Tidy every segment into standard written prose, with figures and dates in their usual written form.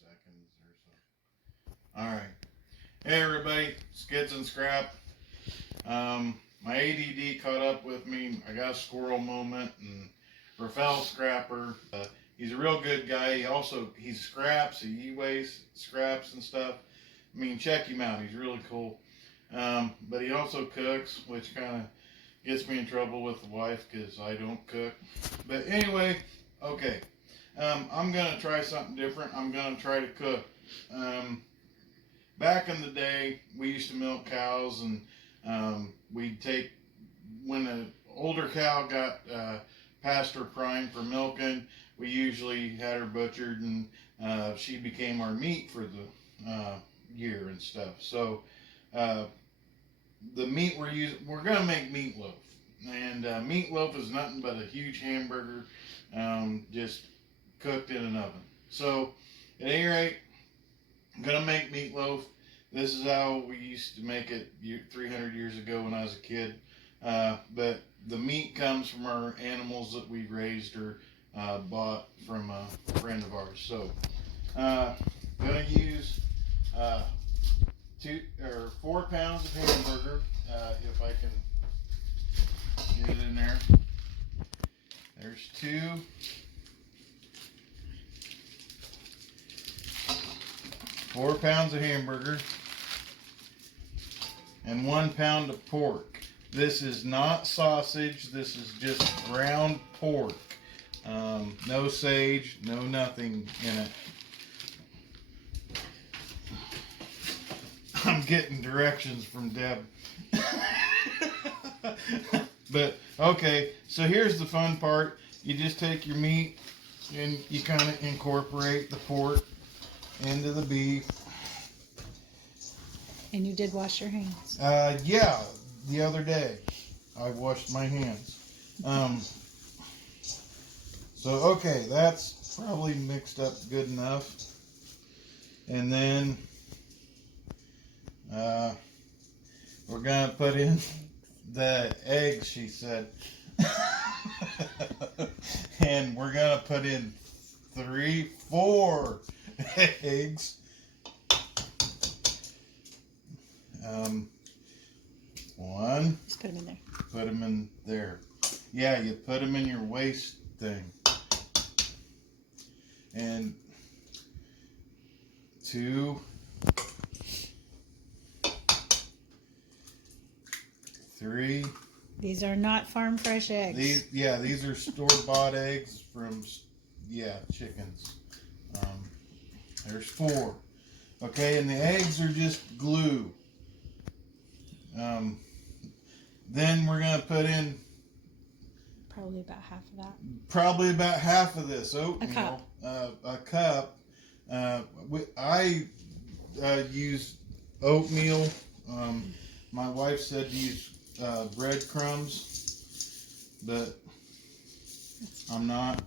seconds or so. All right. Hey everybody, Skids and Scrap. My ADD caught up with me. I got a squirrel moment, and Rafael Scrapper. He's a real good guy. He scraps. He e-waste scraps and stuff. I mean, check him out. He's really cool. But he also cooks, which kind of gets me in trouble with the wife because I don't cook. But anyway, okay. I'm gonna try something different. I'm gonna try to cook. Back in the day, we used to milk cows, and we'd take when an older cow got past her prime for milking. We usually had her butchered, and she became our meat for the year and stuff. So the meat we're gonna make meatloaf, and meatloaf is nothing but a huge hamburger, just cooked in an oven. So at any rate, I'm gonna make meatloaf. This is how we used to make it 300 years ago when I was a kid. But the meat comes from our animals that we raised or bought from a friend of ours. So gonna use 4 pounds of hamburger, if I can get it in there. There's 2. 4 pounds of hamburger and 1 pound of pork. This is not sausage. This is just ground pork. No sage, no nothing in it. I'm getting directions from Deb. But okay, so here's the fun part. You just take your meat and you kind of incorporate the pork into the beef. And you did wash your hands. Yeah, the other day I washed my hands. So okay, that's probably mixed up good enough. And then we're gonna put in the eggs, she said. And we're gonna put in 4 eggs. One. Just put them in there. Put them in there. Yeah, you put them in your waste thing. And 2. 3. These are not farm fresh eggs. These are store-bought eggs from chickens. There's 4. Okay, and the eggs are just glue. Then we're gonna put in probably about half of that. Probably about half of this oatmeal. A cup. I use oatmeal. My wife said to use breadcrumbs, but I'm not.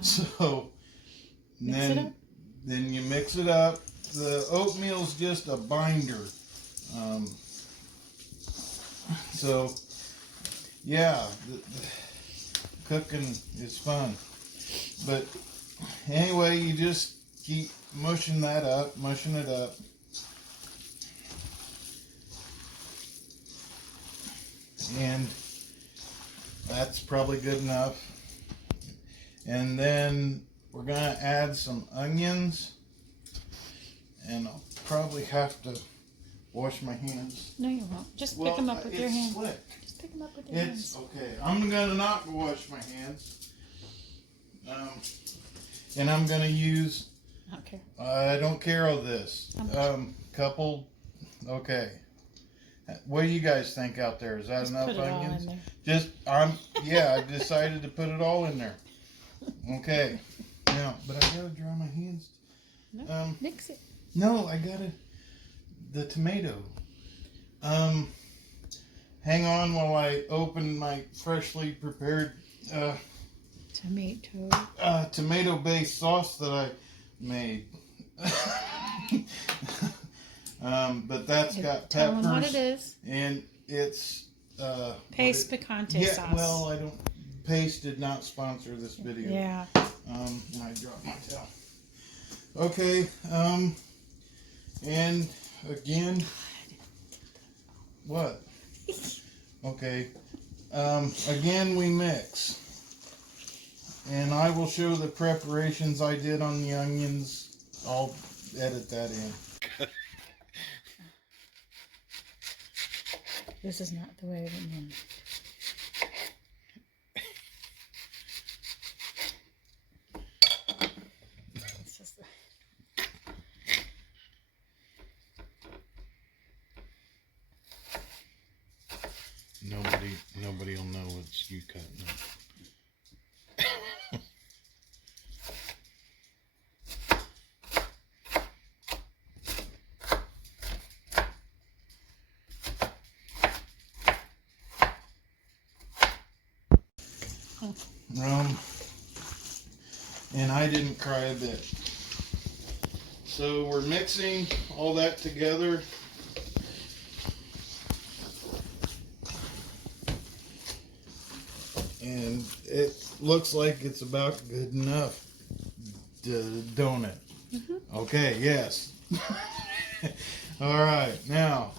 So then you mix it up. The oatmeal's just a binder. So yeah, the cooking is fun. But anyway, you just keep mushing it up. And that's probably good enough. And then we're gonna add some onions, and I'll probably have to wash my hands. No, you won't. Just pick them up with your hands. Slick. Just pick them up with your hands. Okay. I'm gonna not wash my hands. And I'm gonna use. I don't care. I don't care of this. Couple. Okay. What do you guys think out there? Is that Just enough put it all onions? in there. I decided to put it all in there. Okay. Now, but I gotta dry my hands. No, mix it. No, I gotta. The tomato. Hang on while I open my freshly prepared tomato-based sauce that I made. But that's got Tell peppers. them what it is. And it's Paste picante sauce. Well, I don't. Paste did not sponsor this video. Yeah. And I dropped my towel. Okay, and again, what? Okay, again we mix. And I will show the preparations I did on the onions. I'll edit that in. This is not the way it went. It's just Nobody will know it's you cutting it. And I didn't cry a bit. So we're mixing all that together. And it looks like it's about good enough, don't it? Mm-hmm. Okay, yes. All right, now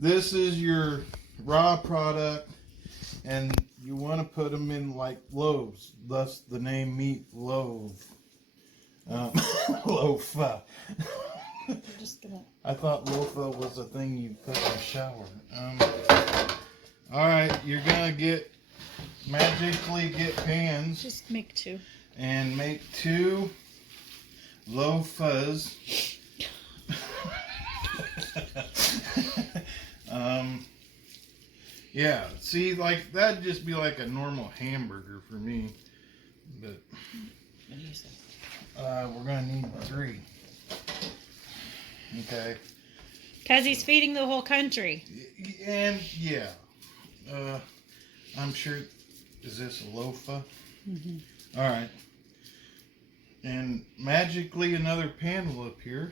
this is your raw product, and you want to put them in like loaves, thus the name Meatloaf. Loaf. I thought loafa was a thing you put in the shower. All right, you're gonna magically get pans. Just make two. And make two loafas. Yeah, see, like that'd just be like a normal hamburger for me, but we're gonna need 3. Okay. Cause he's feeding the whole country. And yeah, I'm sure. Is this a loafa? Mm-hmm. All right. And magically another pan will appear.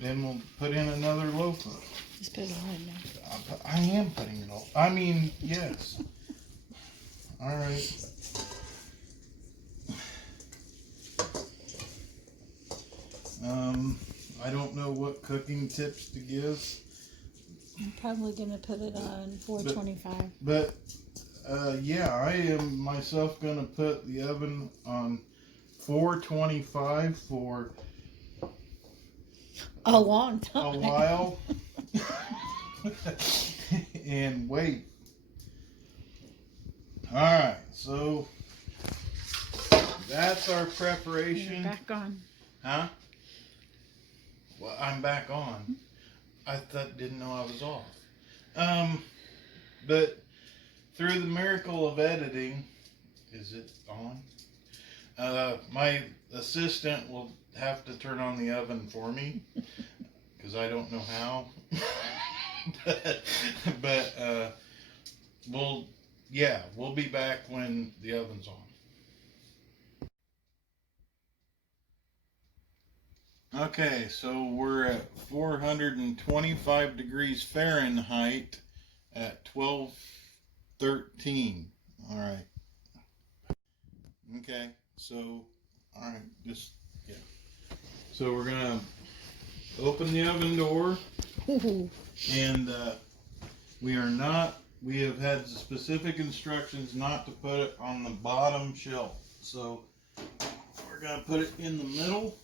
Then we'll put in another loafa. Just put it all in there. I am putting it all. I mean, yes. All right. I don't know what cooking tips to give. I'm probably gonna put it on 425. But yeah, I am myself gonna put the oven on 425 for a long time. A while. And wait. Alright, so that's our preparation. You're back on. Huh? Well, I'm back on. I didn't know I was off. But through the miracle of editing, is it on? My assistant will have to turn on the oven for me because I don't know how. but we'll be back when the oven's on. Okay, so we're at 425 degrees Fahrenheit at 12:13. All right. Okay, so all right, yeah. So we're gonna open the oven door, and we have had specific instructions not to put it on the bottom shelf. So we're gonna put it in the middle.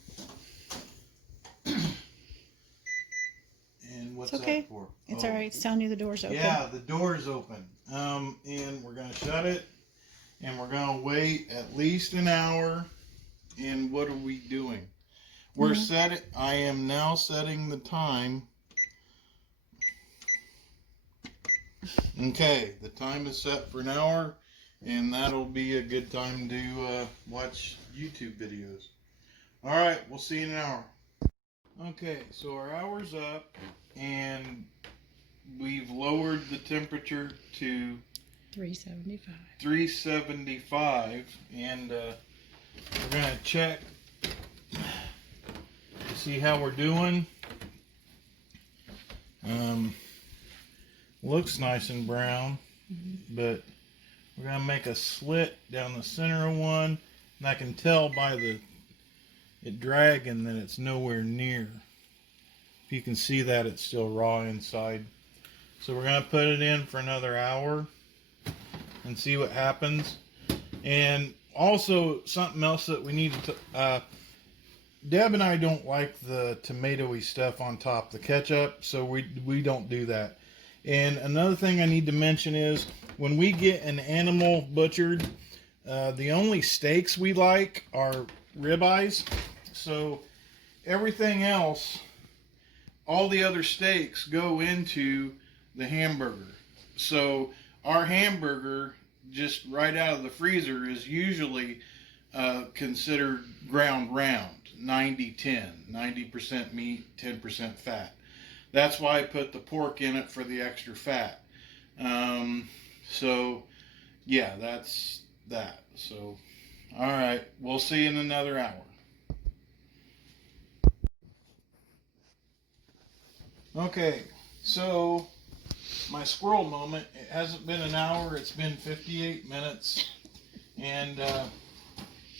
And what's that for? It's all right. It's telling you the door's open. Yeah, the door's open. And we're gonna shut it, and we're gonna wait at least an hour. And what are we doing? We're setting. I am now setting the time. Okay, the time is set for an hour, and that'll be a good time to watch YouTube videos. All right, we'll see you in an hour. Okay, so our hour's up, and we've lowered the temperature to 375. 375, and we're gonna check to see how we're doing. Looks nice and brown, but we're gonna make a slit down the center of one, and I can tell by the it drag and then it's nowhere near. If you can see that, it's still raw inside. So we're going to put it in for another hour and see what happens. And also something else that we need to, Deb and I don't like the tomatoey stuff on top, the ketchup, so we don't do that. And another thing I need to mention is when we get an animal butchered, the only steaks we like are ribeyes. So everything else, all the other steaks go into the hamburger. So our hamburger, just right out of the freezer, is usually considered ground round, 90-10, 90% meat, 10% fat. That's why I put the pork in it for the extra fat. So, yeah, that's that. So, all right, we'll see you in another hour. Okay, so my squirrel moment, it hasn't been an hour, it's been 58 minutes. And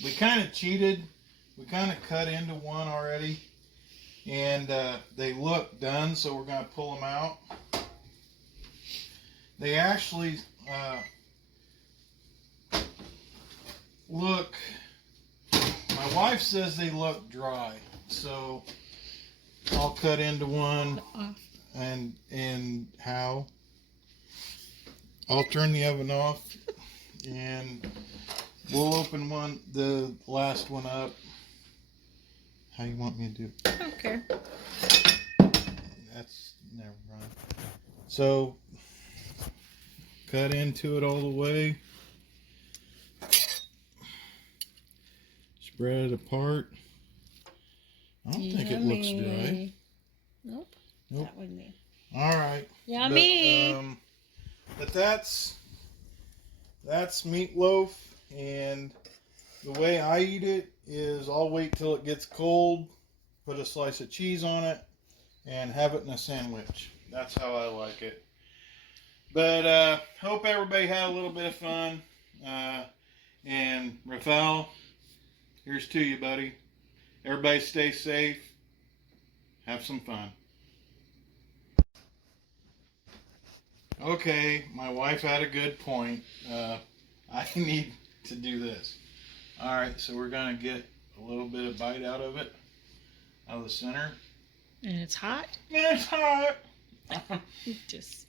we kind of cheated. We kind of cut into one already. And they look done, so we're going to pull them out. They actually look, my wife says they look dry. So I'll cut into one. And how? I'll turn the oven off and we'll open the last one up. How you want me to do it? I don't care. That's never mind. So cut into it all the way. Spread it apart. I don't think it looks dry. Nope. Nope. That would be. All right. Yummy. But that's meatloaf, and the way I eat it is I'll wait till it gets cold, put a slice of cheese on it, and have it in a sandwich. That's how I like it. But hope everybody had a little bit of fun. And Rafael, here's to you, buddy. Everybody stay safe. Have some fun. Okay, my wife had a good point. I need to do this. Alright, so we're going to get a little bit of bite out of it, out of the center. And it's hot? Yeah, it's hot. Just.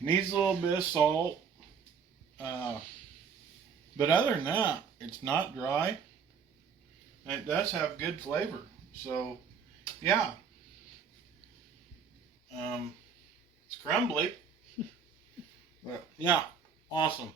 Needs a little bit of salt. But other than that, it's not dry. And it does have good flavor. So, yeah. It's crumbly. But, yeah, awesome.